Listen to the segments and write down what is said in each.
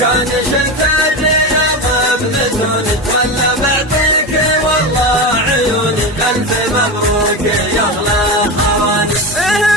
كان شلت الرياض بمثل ولا بعطيك والله عيوني ألف مبروك يا أغلى خواني.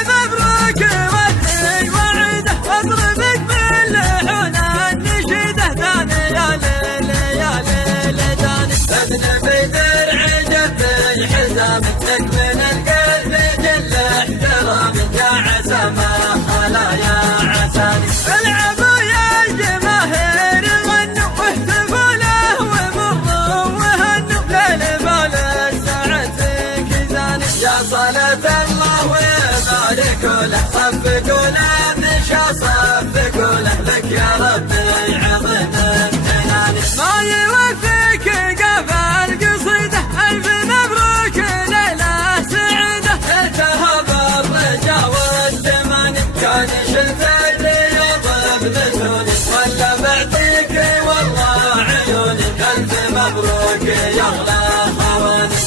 مبروك ودي وعده واضربك باللحون النشيده ثاني يا ليل يا ليل ثاني. ابن بدر عجبتي حزامك لك من القلب جل احترام يا عسى ما خلا يا عساني. العبوا يا الجماهير غنوا واهتفوا له ومروا وهنوا للبال السعد فيك زاني. يا صلاة الله وبارك له صفقوا له مش صفقوا له لك يا ربي عظيم امتناني. ما يوفيك قفا القصيده ألف مبروك ليلة سعيده. التهب الرجا والثماني كان شلت الرياض بمثوني ولا بعطيك والله عيوني ألف مبروك يا أغلى خواني.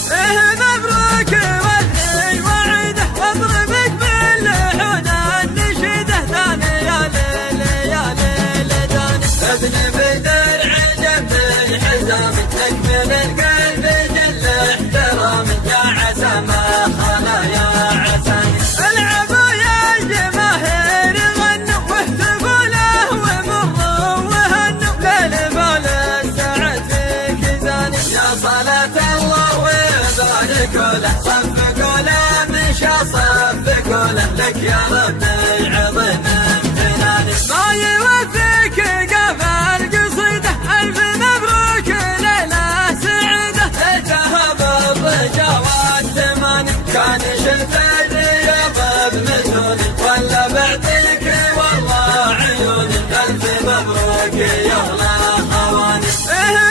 مبروك ودي وعده واضربك باللحون النشيده ثاني يا ليل يا ليل ثاني. ابن بدر عجبتي حزامك لك من القلب جل احترام يا عسى ما خلا يا عساني. العبوا يا الجماهير غنوا واهتفوا له ومروا وهنوا للبال السعد فيك زاني. يا صلاة الله وبارك له صفقوا له مش صفقوا له لك يا ربي عظيم امتناني. ما يوفيك قفا القصيده ألف مبروك ليلة سعيده. التهب الرجا والثماني كان شلت الرياض بمثوني ولا بعطيك والله عيوني ألف مبروك يا أغلى خواني.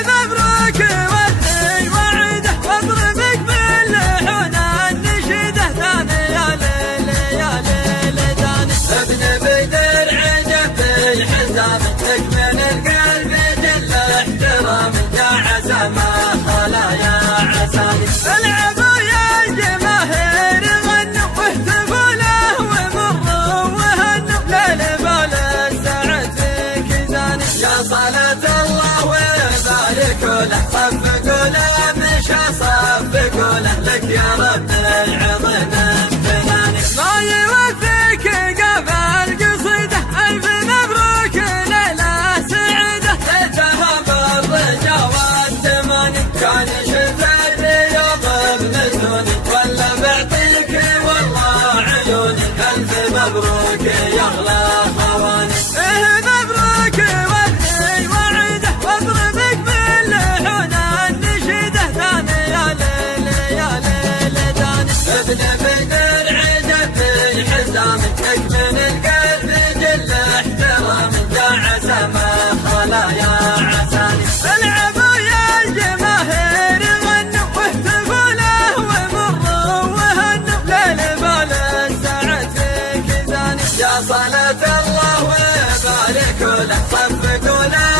مبروك ودي وعده واضربك باللحون النشيده ثاني يا ليل يا ليل ثاني. ابن بدر عجبتي حزامك لك من القلب جل احترام يا عسى ما خلا يا عساني. العبوا يا الجماهير غنوا واهتفوا له ومروا وهنوا للبال السعد فيك زاني. يا صلاة الله وبارك له صفقوا له مش صفقوا له لك يا ربي عظيم امتناني. ما يوفيك قفا القصيده ألف مبروك ليلة سعيده. التهب الرجا والثماني كان شلت الرياض بمثوني ولا بعطيك والله عيوني ألف مبروك يا أغلى خواني. مبروك ودي وعده واضربك باللحون النشيده ثاني يا ليل يا ليل ثاني. ابن بدر عجبتي حزامك لك من القلب جل احترام يا عسى ما خلا يا عساني. العبوا يا الجماهير غنوا واهتفوا له ومروا وهنوا للبال السعد فيك زاني. يا صلاة الله وبارك له صفقوا له